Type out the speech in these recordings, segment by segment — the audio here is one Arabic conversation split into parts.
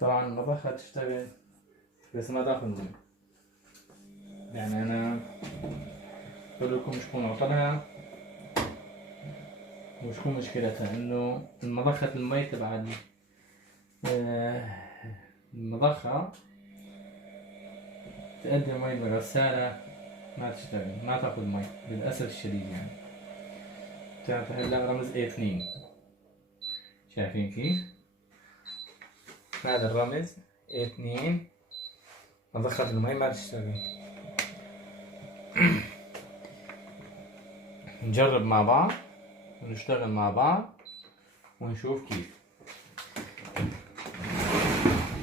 طبعا المضخة تشتغل بس ما تاخذ مي. يعني انا بقول لكم شكون عطلها وشكون مشكلتها. انه المضخة المي تبع المضخة تقدم مي بالغسالة ما تشتغل، ما تاخذ مي للأسف الشديد. يعني بتعرف هلا رمز A2، شايفين كيف؟ هذا الرمز A2، مضخة المي ما تشتغل. نجرب مع بعض ونشتغل مع بعض ونشوف كيف.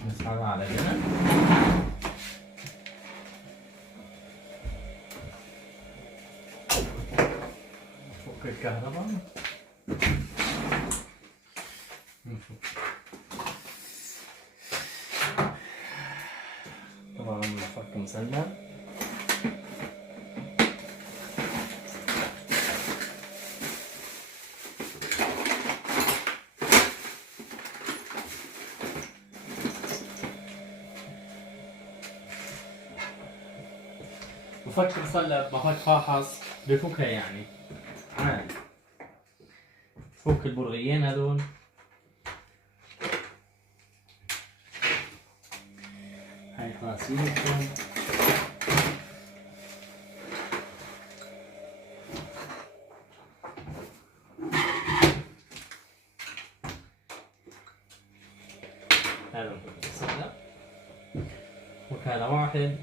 نسحبها على جنب. نفك الكهرباء نشوف. طبعا الفك مسلم. بفك مسلب بفك فاحص بفكها يعني عادي. فك البرغيين هذول. هاي خاصيتهم. هذا بفك مسلب. وكذا واحد.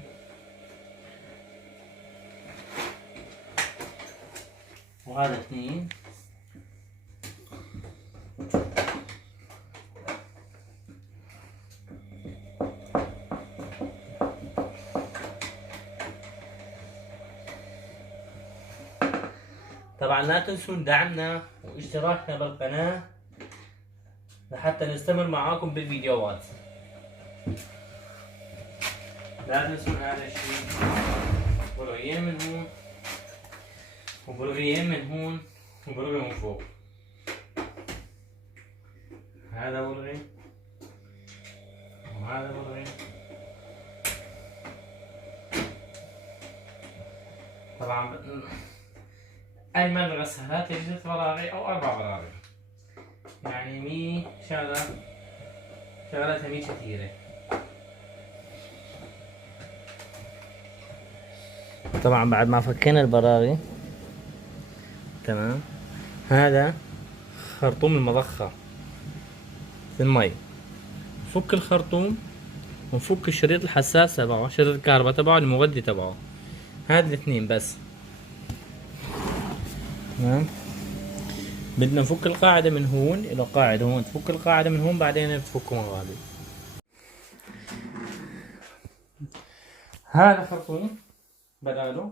وهذا اثنين. طبعا لا تنسوا دعمنا واشتراكنا بالقناة لحتى نستمر معاكم بالفيديوهات. لا تنسوا هذا الشيء. برغيين من هون وبرغيين من هون وبرغي من فوق. هذا برغي وهذا برغي. طبعا أجمل الغسالات هي 3 براغي أو 4 براغي. يعني مي شغلتها مي كثيرة. طبعا بعد ما فكينا البراغي تمام، هذا خرطوم المضخة في المي. نفك الخرطوم ونفك الشريط الحساس تبعه، شريط الكهرباء تبعه المغذي تبعه. هاد الاثنين بس. تمام. بدنا نفك القاعدة من هون إلى قاعدة هون، تفك القاعدة من هون بعدين تفكوا مغالي. هذا خرطوم بداله.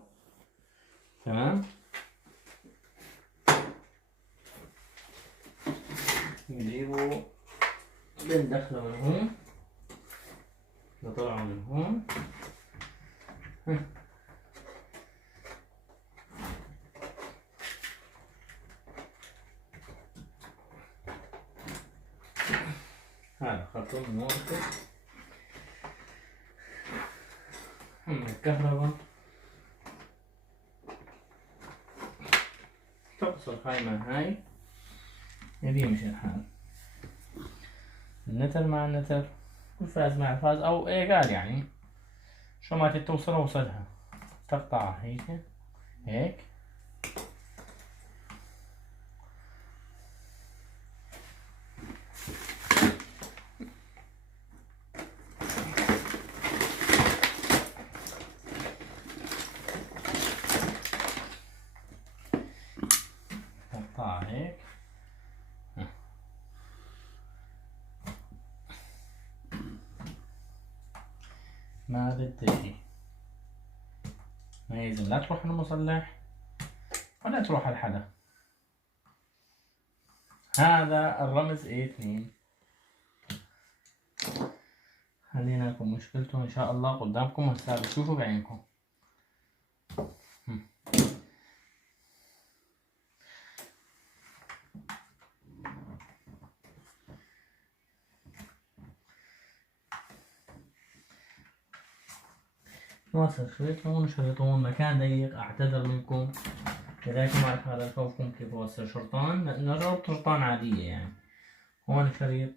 تمام. نجيبه بندخله من هون نطلعه من هون. هذا خرطوم الموصل من الكهرباء. تقصر هاي مع هاي يبي يمشي الحال. النتر مع النتر والفاز مع الفاز او ايه قال يعني شو ما توصل وصلها. تقطعها هيك تقطعها هيك. ما بدي ما لازم لا تروح للمصلح ولا تروح لحدا. هذا الرمز A2. خلينا لكم مشكلته ان شاء الله قدامكم هسه بتشوفوا بعينكم. واصل شريطون شريطون، مكان ضيق، اعتذر منكم لذلك ما اعرف هذا خوفكم كيف اوصل شرطان، نجرب شرطان عادية يعني. هون شريط،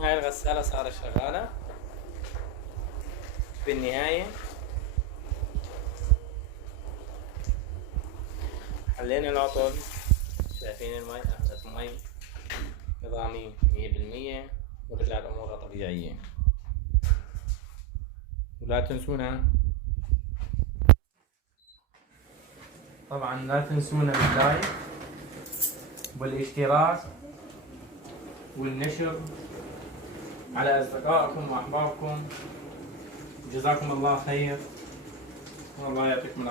هاي الغسالة صارت شغالة. بالنهاية حلينا العطل، شايفين المي أخذت مي نظامي 100%، ورجعت أمورها طبيعية. ولا تنسونا طبعا، لا تنسونا باللايك والاشتراك والنشر على أصدقائكم وأحبابكم. جزاكم الله خير، والله يعطيكم العافية.